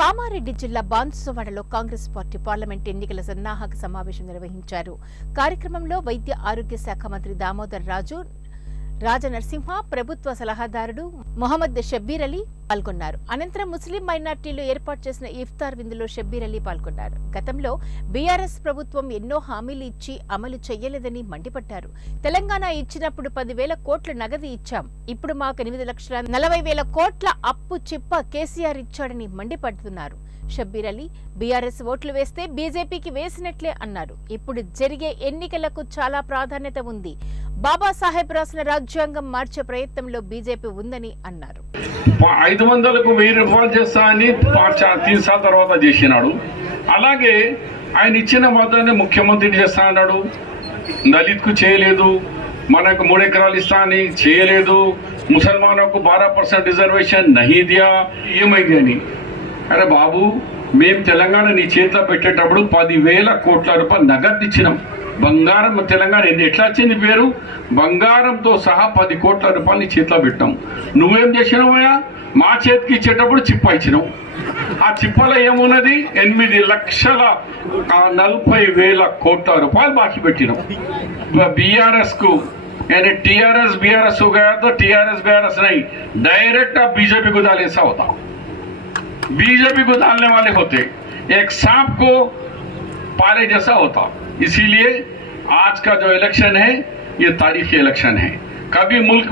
కామారెడ్డి జిల్లా బాన్సువాడలో Congress party parliament ఎన్నికల సన్నాహక సమావేశం నిర్వహించారు. కార్యక్రమంలో వైద్య ఆరోగ్య శాఖ మంత్రి దామోదర్ రాజు, రాజనరసింహ, ప్రభుత్వ సలహాదారుడు మొహమ్మద్ షబ్బీర్ అలీ పాల్గొన్నారు. అనంతరం ముస్లిం మైనార్టీలు ఏర్పాటు చేసిన ఇఫ్తార్ విందులో షబ్బీర్ అలీ పాల్గొన్నారు. గతంలో బీఆర్ఎస్ ప్రభుత్వం ఎన్నో హామీలు ఇచ్చి అమలు చేయలేదని మండిపడ్డారు. తెలంగాణ ఇచ్చినప్పుడు 10,000 కోట్ల నగదు ఇచ్చాం, ఇప్పుడు మాకు 8,40,000 కోట్ల అప్పు చిప్ప కేసీఆర్ ఇచ్చాడని మండిపడుతున్నారు. షబ్బీర్ అలీ బీఆర్ఎస్ ఓట్లు వేస్తే బీజేపీకి వేసినట్లే అన్నారు. ఇప్పుడు జరిగే ఎన్నికలకు చాలా ప్రాధాన్యత ఉంది. బాబాసాహెబ్ రాసిన రాజ్యాంగం మార్చే ప్రయత్నంలో బీజేపీ ఉందని అన్నారు. 500కు 1000 రూపాయలు చేస్తా అని 3 సార్లు తర్వాత చేసినాడు. అలాగే ఆయన ఇచ్చిన వాగ్దాన్ని ముఖ్యమంత్రి చేస్తా అన్నాడు. దళిత్కు చేయలేదు, మనకు 3 ఎకరాలు ఇస్తా అని చేయలేదు, ముసల్మాన్లకు 12% రిజర్వేషన్ నహీ దియా. ఏమైంది అని, అరే బాబు మేము తెలంగాణ నీ చేతిలో పెట్టేటప్పుడు 10,000 కోట్ల రూపాయలు నగదు ఇచ్చినాం. బంగారం తెలంగాణ ఎట్లా వచ్చింది పేరు, బంగారంతో సహా 10 కోట్ల రూపాయలు నీ చేతిలో పెట్టాం. నువ్వేం చేసినావయ్యా, మా చేతికి ఇచ్చేటప్పుడు చిప్ప ఇచ్చినావు. ఆ చిప్పలో ఏమున్నది, 8,40,000 కోట్ల రూపాయలు బాకీ పెట్టినాం. बीआरएस को, यानी टीआरएस बीआरएस हो गया तो टीआरएस बीआरएस नहीं, डायरेक्ट आप बीजेपी को डाले, ऐसा होता। बीजेपी को डालने वाले होते, एक सांप को पाले जैसा होता। इसीलिए आज का जो इलेक्शन है ये तारीखी इलेक्शन है। कभी मुल्क